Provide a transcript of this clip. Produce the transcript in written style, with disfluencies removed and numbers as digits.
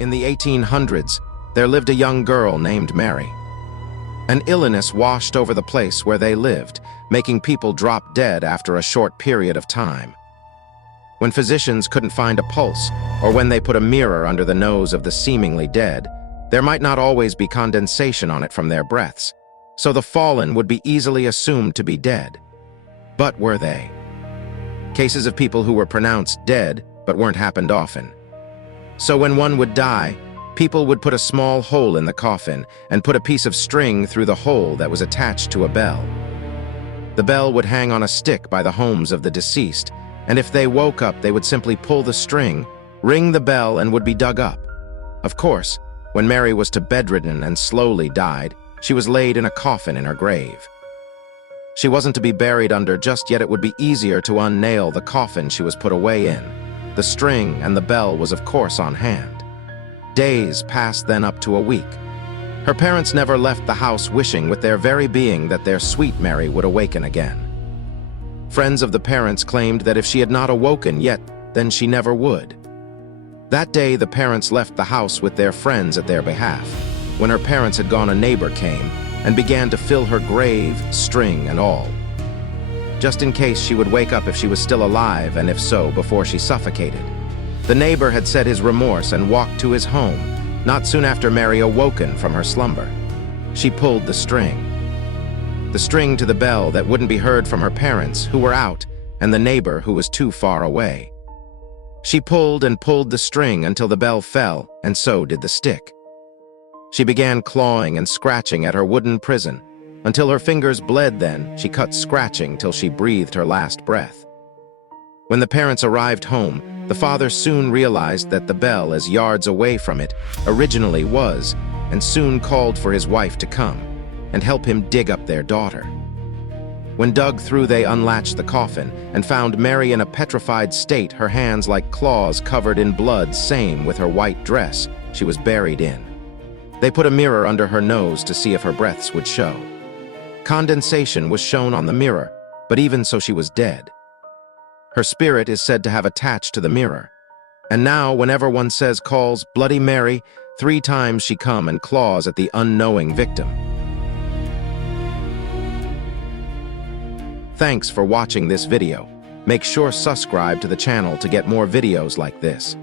In the 1800s, there lived a young girl named Mary. An illness washed over the place where they lived, making people drop dead after a short period of time. When physicians couldn't find a pulse, or when they put a mirror under the nose of the seemingly dead, there might not always be condensation on it from their breaths, so the fallen would be easily assumed to be dead. But were they? Cases of people who were pronounced dead but weren't happened often. So when one would die, people would put a small hole in the coffin and put a piece of string through the hole that was attached to a bell. The bell would hang on a stick by the homes of the deceased, and if they woke up, they would simply pull the string, ring the bell, and would be dug up. Of course, when Mary was bedridden and slowly died, she was laid in a coffin in her grave. She wasn't to be buried under just yet. It would be easier to unnail the coffin she was put away in. The string and the bell was of course on hand. Days passed, then up to a week. Her parents never left the house, wishing with their very being that their sweet Mary would awaken again. Friends of the parents claimed that if she had not awoken yet, then she never would. That day, the parents left the house with their friends at their behalf. When her parents had gone, a neighbor came and began to fill her grave, string and all, just in case she would wake up if she was still alive, and if so, before she suffocated. The neighbor had said his remorse and walked to his home, not soon after Mary awoken from her slumber. She pulled the string to the bell that wouldn't be heard from her parents, who were out, and the neighbor, who was too far away. She pulled and pulled the string until the bell fell, and so did the stick. She began clawing and scratching at her wooden prison, until her fingers bled. Then she cut scratching till she breathed her last breath. When the parents arrived home, the father soon realized that the bell, as yards away from it, originally was, and soon called for his wife to come and help him dig up their daughter. When dug through, they unlatched the coffin and found Mary in a petrified state, her hands like claws covered in blood, same with her white dress she was buried in. They put a mirror under her nose to see if her breaths would show. Condensation was shown on the mirror, but even so, she was dead. Her spirit is said to have attached to the mirror. And now, whenever one calls Bloody Mary, 3 times she come and claws at the unknowing victim. Thanks for watching this video. Make sure subscribe to the channel to get more videos like this.